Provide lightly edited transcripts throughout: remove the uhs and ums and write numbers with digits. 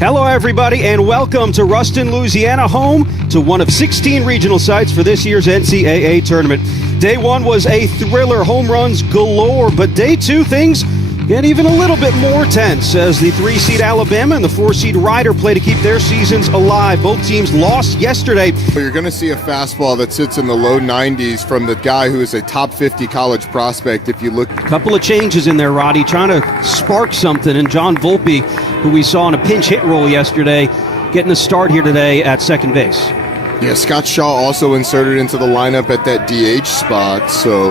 Hello, everybody, and welcome to Ruston, Louisiana, home to one of 16 regional sites for this year's NCAA tournament. Day one was a thriller, home runs galore, but day two, things get even a little bit more tense as the 3-seed Alabama and the 4-seed Rider play to keep their seasons alive. Both teams lost yesterday. You're going to see a fastball that sits in the low 90s from the guy who is a top 50 college prospect. If you look, A couple of changes in there, Roddy, trying to spark something, and John Volpe, who we saw in a pinch hit roll yesterday, getting a start here today at second base. Yeah, Scott Shaw also inserted into the lineup at that DH spot, so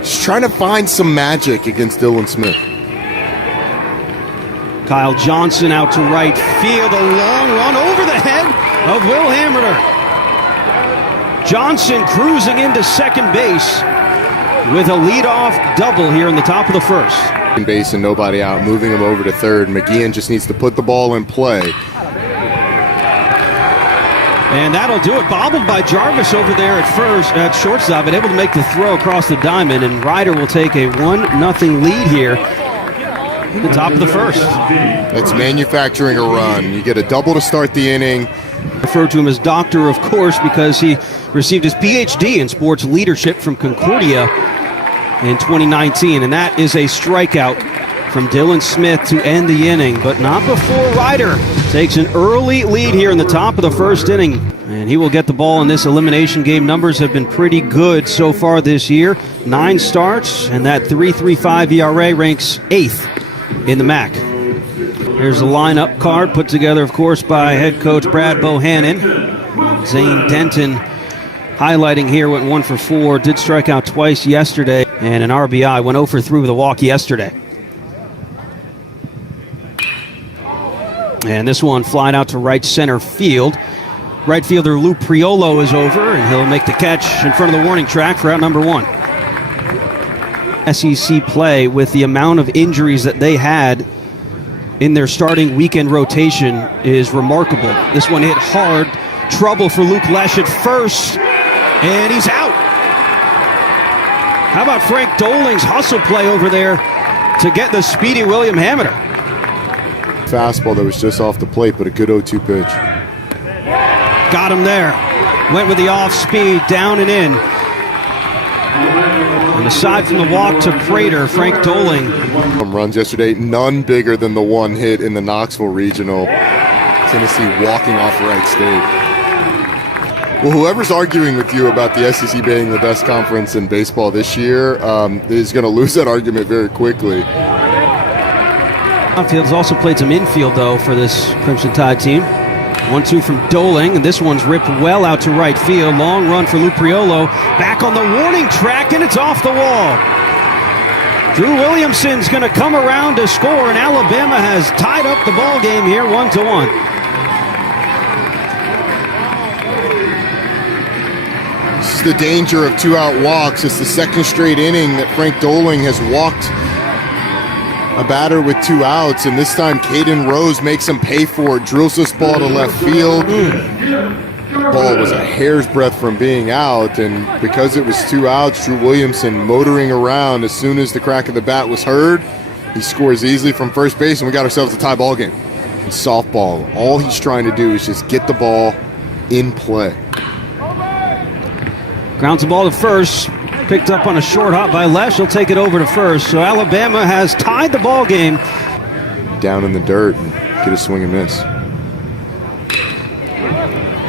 just trying to find some magic against Dylan Smith. Kyle Johnson out to right field, a long run over the head of Will Hammerter. Johnson cruising into second base with a leadoff double here in the top of the first. Base and nobody out, moving him over to third. McGeehan just needs to put the ball in play. And that'll do it. Bobbled by Jarvis over there at shortstop, and able to make the throw across the diamond, and Ryder will take a 1-0 lead here in the top of the first. That's manufacturing a run. You get a double to start the inning. Referred to him as Doctor, of course, because he received his PhD in sports leadership from Concordia in 2019, and that is a strikeout from Dylan Smith to end the inning, but not before Ryder takes an early lead here in the top of the first inning, and he will get the ball in this elimination game. Numbers have been pretty good so far this year. 9 starts, and that 3.35 ERA ranks 8th in the MAC. Here's the lineup card put together, of course, by head coach Brad Bohannon. Zane Denton highlighting here, went 1 for 4, did strike out twice yesterday, and an RBI, went 0 for 3 with a walk yesterday. And this one flying out to right center field. Right fielder Lou Priolo is over, and he'll make the catch in front of the warning track for out number 1. SEC play, with the amount of injuries that they had in their starting weekend rotation, is remarkable. This one hit hard. Trouble for Luke Lesh at first, and he's out. How about Frank Doling's hustle play over there to get the speedy William Hammerter? Fastball that was just off the plate, but a good 0-2 pitch. Got him there. Went with the off speed, down and in. And aside from the walk to Prater, Frank Doling. Home runs yesterday, none bigger than the one hit in the Knoxville Regional. Tennessee walking off Wright State. Well, whoever's arguing with you about the SEC being the best conference in baseball this year is going to lose that argument very quickly. Outfield's also played some infield, though, for this Crimson Tide team. 1-2 from Doling, and this one's ripped well out to right field. Long run for Lou Priolo. Back on the warning track, and it's off the wall. Drew Williamson's going to come around to score, and Alabama has tied up the ball game here, 1-1. This is the danger of 2-out walks. It's the second straight inning that Frank Doling has walked a batter with 2 outs, and this time Caden Rose makes him pay for it, drills this ball to left field. Ball was a hair's breadth from being out, and because it was 2 outs, Drew Williamson motoring around. As soon as the crack of the bat was heard, he scores easily from first base, and we got ourselves a tie ball game. In softball, all he's trying to do is just get the ball in play. Grounds the ball to first. Picked up on a short hop by Lesh. He'll take it over to first. So Alabama has tied the ball game. Down in the dirt and get a swing and miss.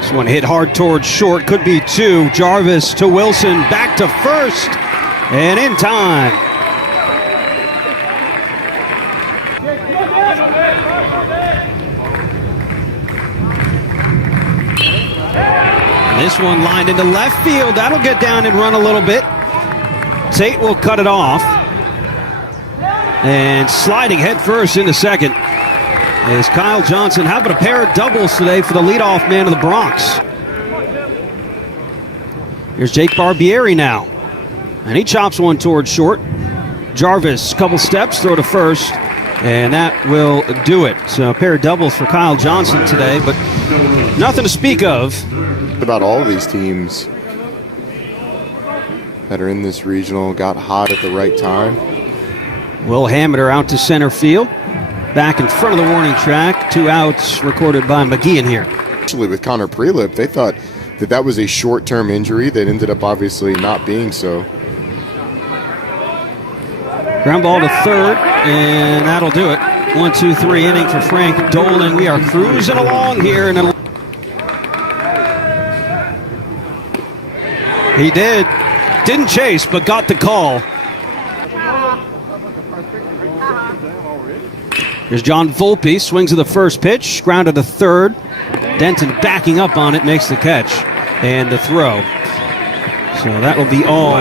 This one hit hard towards short. Could be 2. Jarvis to Wilson. Back to first. And in time. This one lined into left field. That'll get down and run a little bit. Tate will cut it off. And sliding head first into second is Kyle Johnson. How about a pair of doubles today for the leadoff man of the Bronx? Here's Jake Barbieri now. And he chops one towards short. Jarvis, couple steps, throw to first. And that will do it. So a pair of doubles for Kyle Johnson today, but nothing to speak of. About all of these teams that are in this regional got hot at the right time. Will Hammerter out to center field. back in front of the warning track. 2 outs recorded by McGeehan here. Actually, with Connor Prelip, they thought that was a short-term injury that ended up obviously not being so. Ground ball to third, and that'll do it. 1-2-3 inning for Frank Doling. We are cruising along here. He didn't chase, but got the call. Here's John Volpe, swings of the first pitch, grounded to third. Denton backing up on it, makes the catch and the throw. So that will be all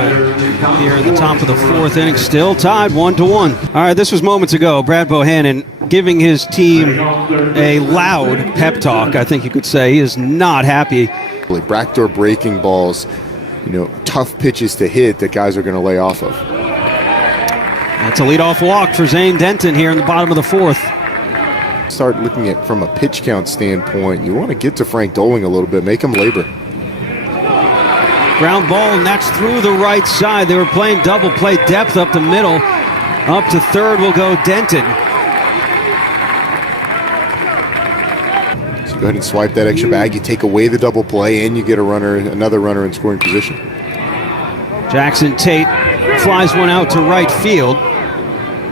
here in the top of the fourth inning. Still tied 1-1. All right, this was moments ago. Brad Bohannon giving his team a loud pep talk, I think you could say. He is not happy. Backdoor breaking balls, tough pitches to hit that guys are going to lay off of. That's a leadoff walk for Zane Denton here in the bottom of the fourth. Start looking at from a pitch count standpoint. You want to get to Frank Doling a little bit, make him labor. Ground ball, and that's through the right side. They were playing double play depth up the middle. Up to third will go Denton. So go ahead and swipe that extra bag. You take away the double play, and you get another runner in scoring position. Jackson Tate flies one out to right field.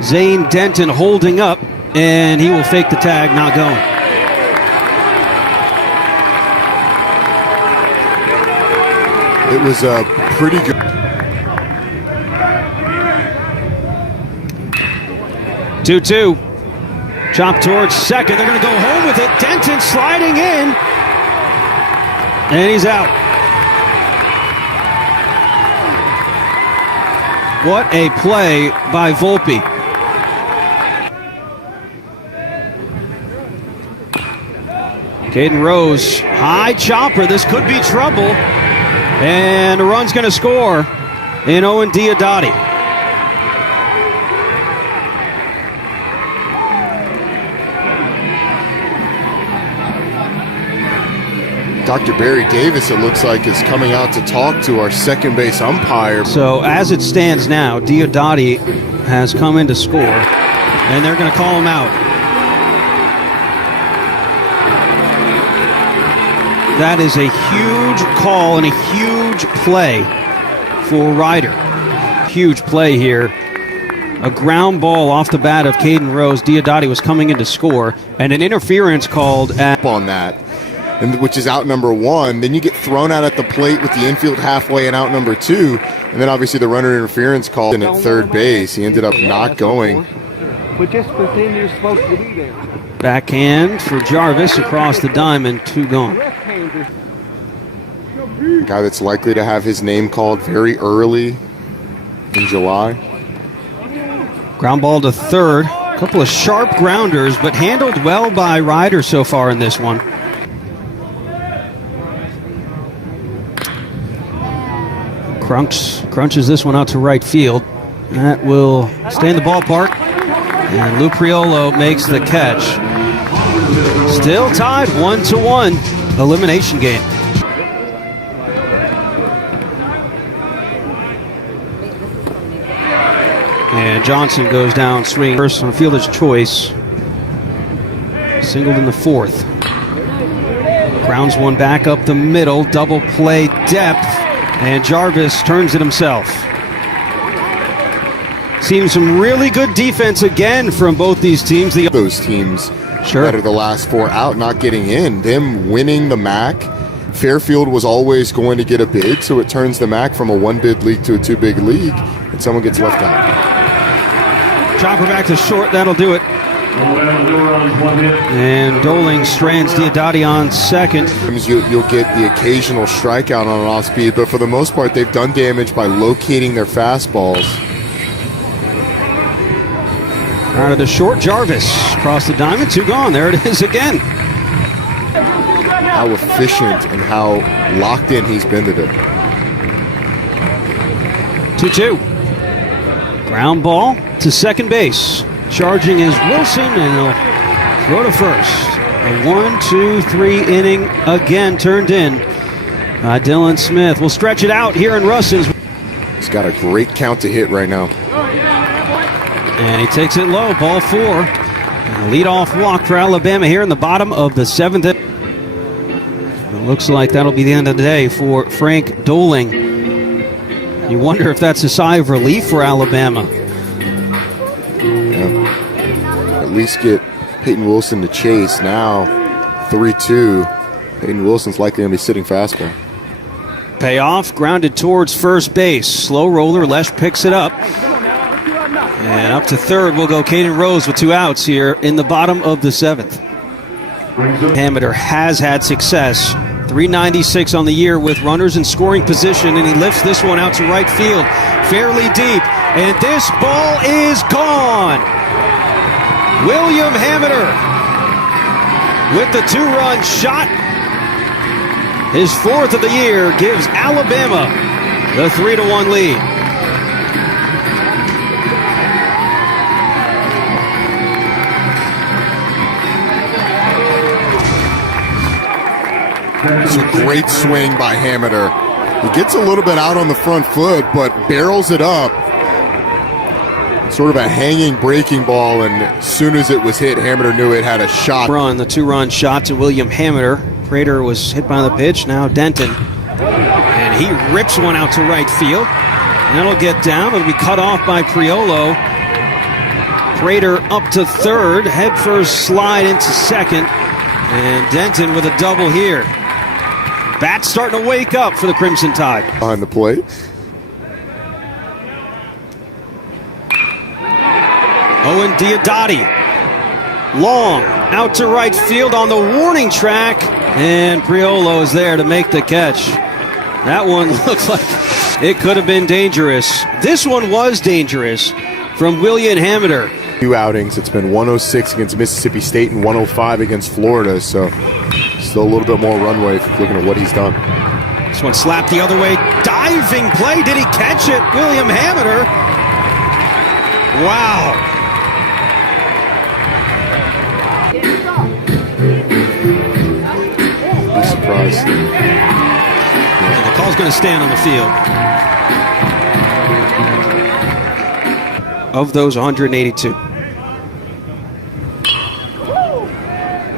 Zane Denton holding up, and he will fake the tag, not going. It was a pretty good. 2-2. Chop towards second. They're going to go home with it. Denton sliding in. And he's out. What a play by Volpe. Caden Rose, high chopper. This could be trouble. And a run's going to score in Owen Diodati. Dr. Barry Davis, it looks like, is coming out to talk to our second base umpire. So as it stands now, Diodati has come in to score, and they're going to call him out. That is a huge call and a huge play for Ryder. Huge play here. A ground ball off the bat of Caden Rose. Diodati was coming in to score, and an interference called on that, which is out number one. Then you get thrown out at the plate with the infield halfway and out number two, and then obviously the runner interference called in at third base. He ended up not going. But just pretend you're supposed to be there. Backhand for Jarvis across the diamond, 2 gone. A guy that's likely to have his name called very early in July. Ground ball to third. A couple of sharp grounders, but handled well by Ryder so far in this one. Crunches this one out to right field. That will stay in the ballpark. And Lou Priolo makes the catch. Still tied 1-1. Elimination game. And Johnson goes down swinging first on a fielder's choice. Singled in the fourth. Grounds one back up the middle. Double play depth. And Jarvis turns it himself. Seems some really good defense again from both these teams. Those teams sure. that are the last 4 out not getting in. Them winning the MAC. Fairfield was always going to get a bid, so it turns the MAC from a 1-bid league to a 2-bid league, and someone gets left out. Chopper back to short, that'll do it. And Doling strands Diodati on second. You'll get the occasional strikeout on an off-speed, but for the most part, they've done damage by locating their fastballs. Out of the short, Jarvis across the diamond, 2 gone. There it is again. How efficient and how locked in he's been today. 2-2. Ground ball to second base. Charging is Wilson, and he'll throw to first. A 1-2-3 inning again turned in by Dylan Smith. We'll stretch it out here in Ruston. He's got a great count to hit right now. And he takes it low, ball 4. Lead-off walk for Alabama here in the bottom of the 7th. It looks like that'll be the end of the day for Frank Doling. You wonder if that's a sigh of relief for Alabama. Yeah. At least get Peyton Wilson to chase. Now 3-2. Peyton Wilson's likely going to be sitting fastball. Payoff, grounded towards first base. Slow roller, Lesh picks it up. And up to third will go Caden Rose with 2 outs here in the bottom of the 7th. Hameter has had success. 396 on the year with runners in scoring position, and he lifts this one out to right field. Fairly deep, and this ball is gone. William Hameter with the 2-run shot. His 4th of the year gives Alabama the 3-1 lead. It's a great swing by Hameter. He gets a little bit out on the front foot, but barrels it up. Sort of a hanging breaking ball, and as soon as it was hit, Hameter knew it had a shot. The 2-run shot to William Hameter. Prater was hit by the pitch, now Denton. And he rips one out to right field. And that'll get down. It'll be cut off by Priolo. Prater up to third. Head first slide into second. And Denton with a double here. Bats starting to wake up for the Crimson Tide. Behind the plate. Owen Diodati. Long out to right field on the warning track. And Priolo is there to make the catch. That one looks like it could have been dangerous. This one was dangerous from William Hameter. 2 outings. It's been 106 against Mississippi State and 105 against Florida, so still a little bit more runway if you're looking at what he's done. This one slapped the other way. Diving play. Did he catch it? William Hameter. Wow. I'm surprised. And the call's going to stand on the field. Of those 182.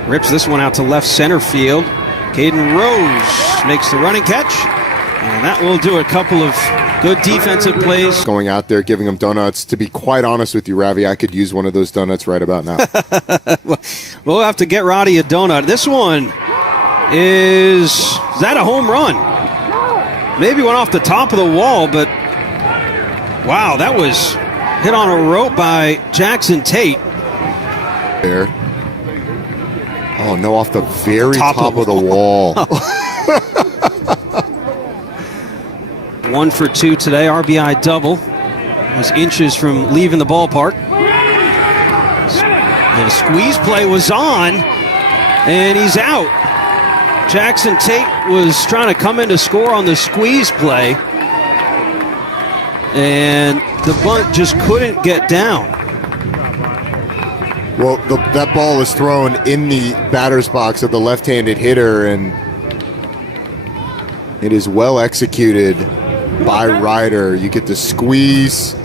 Rips this one out to left center field. Caden Rose makes the running catch. And that will do a couple of good defensive plays. Going out there, giving him donuts. To be quite honest with you, Ravi, I could use one of those donuts right about now. We'll have to get Roddy a donut. This one is that a home run? Maybe went off the top of the wall, but wow, that was hit on a rope by Jackson Tate. There. Oh, no, off the very top of the wall. 1 for 2 today, RBI double. Was inches from leaving the ballpark. And a squeeze play was on, and he's out. Jackson Tate was trying to come in to score on the squeeze play, and the bunt just couldn't get down. Well, that ball was thrown in the batter's box of the left-handed hitter, and it is well executed by Ryder. You get the squeeze,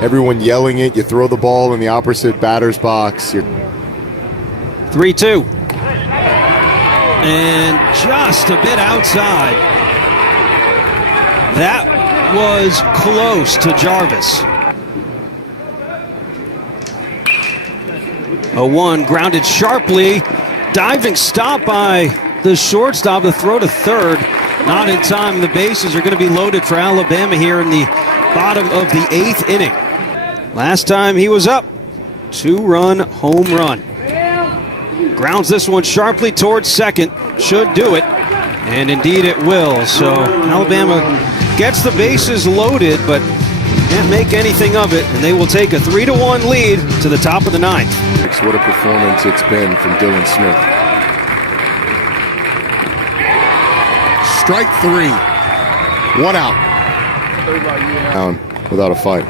everyone yelling it, you throw the ball in the opposite batter's box. 3-2. And just a bit outside. That was close to Jarvis. 0-1, grounded sharply. Diving stop by the shortstop. The throw to third. Not in time. The bases are going to be loaded for Alabama here in the bottom of the 8th inning. Last time he was up, 2-run home run. Grounds this one sharply towards second. Should do it. And indeed it will. So Alabama gets the bases loaded, but can't make anything of it. And they will take a 3-1 lead to the top of the 9th. What a performance it's been from Dylan Smith. Strike 3. 1 out. Down without a fight.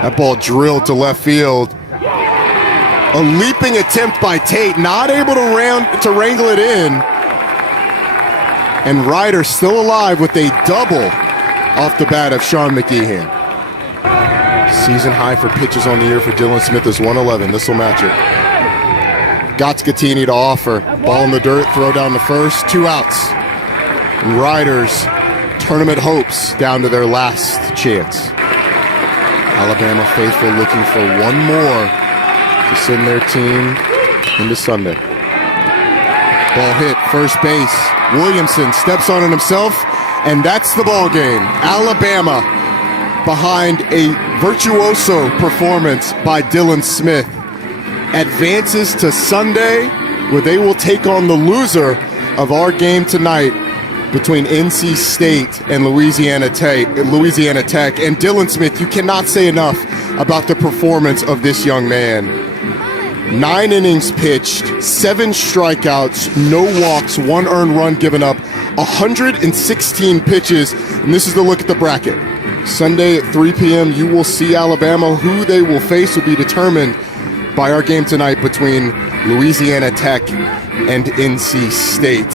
That ball drilled to left field. A leaping attempt by Tate, not able to wrangle it in. And Ryder still alive with a double off the bat of Sean McGeehan. Season high for pitches on the year for Dylan Smith is 111. This will match it. Gatsgatini to offer. Ball in the dirt, throw down to first. 2 outs. And Riders, tournament hopes down to their last chance. Alabama faithful looking for one more to send their team into Sunday. Ball hit, first base. Williamson steps on it himself, and that's the ball game. Alabama behind a virtuoso performance by Dylan Smith advances to Sunday, where they will take on the loser of our game tonight between NC State and Louisiana Tech. And Dylan Smith, you cannot say enough about the performance of this young man. 9 innings pitched, 7 strikeouts, no walks, 1 earned run given up, 116 pitches, and this is the look at the bracket. Sunday at 3 p.m., you will see Alabama. Who they will face will be determined by our game tonight between Louisiana Tech and NC State.